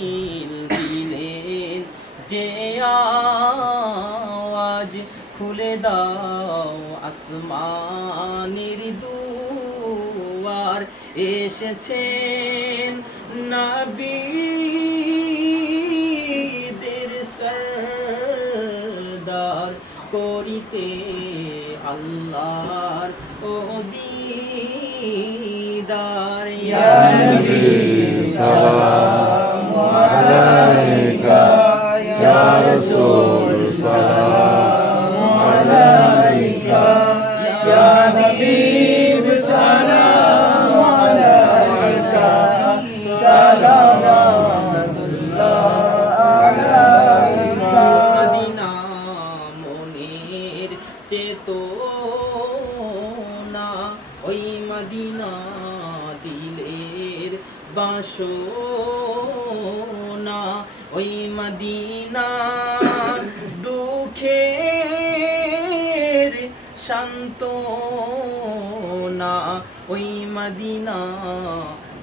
নীল দিনের যে আজ খুলে দাও আসমানির দুয়ার। এসেছেন নবী করিতে আল্লাহর ও দিদার। ইয়া নবী সাল্লাল্লাহু ইয়া রাসূল সালাম আলাইকা। ইয়া হাবিব সালাম আলাইকা সালাওয়াতুল্লাহ আলাইকা মদিনা মনের চেতনা ওই মদিনা দিলের বাসনা ওই মদিনা দুঃখের শান্তনা ওই মদিনা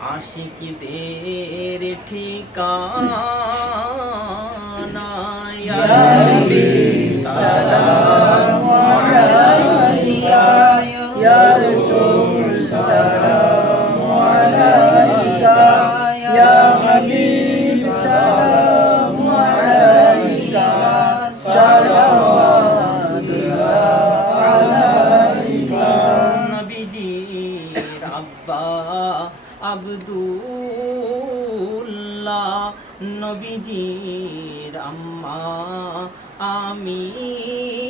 আশিকদের ঠিকানা সালাম আলাইকা সালাম আব্দুল্লাহ নবীজির আম্মা আমিনা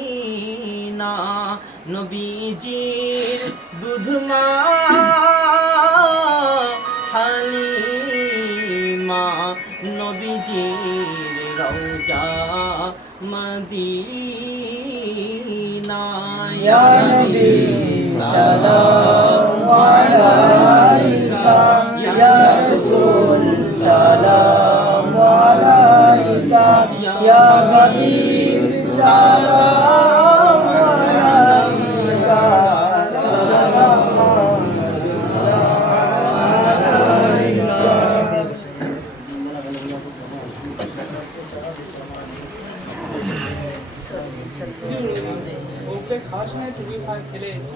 নবীজির দুধমা হালিমা নবীজির রওজা মদিনা ইয়া নবী আলাইকা ইয়া রাসূল সালাম আলাইকা ইয়া হাবিব সালাম আলাইকা ওকে খাস না তুমি ভাই খেলে এসি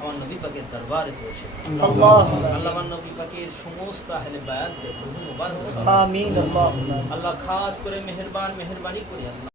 আমার নবী পাকের দরবারে পৌঁছে আল্লাহ আমার নবী পাকের সমস্ত আহলে বায়াতদের বহু আমিন আল্লাহ খাস করে মেহেরবান মেহেরবানি করে আল্লাহ।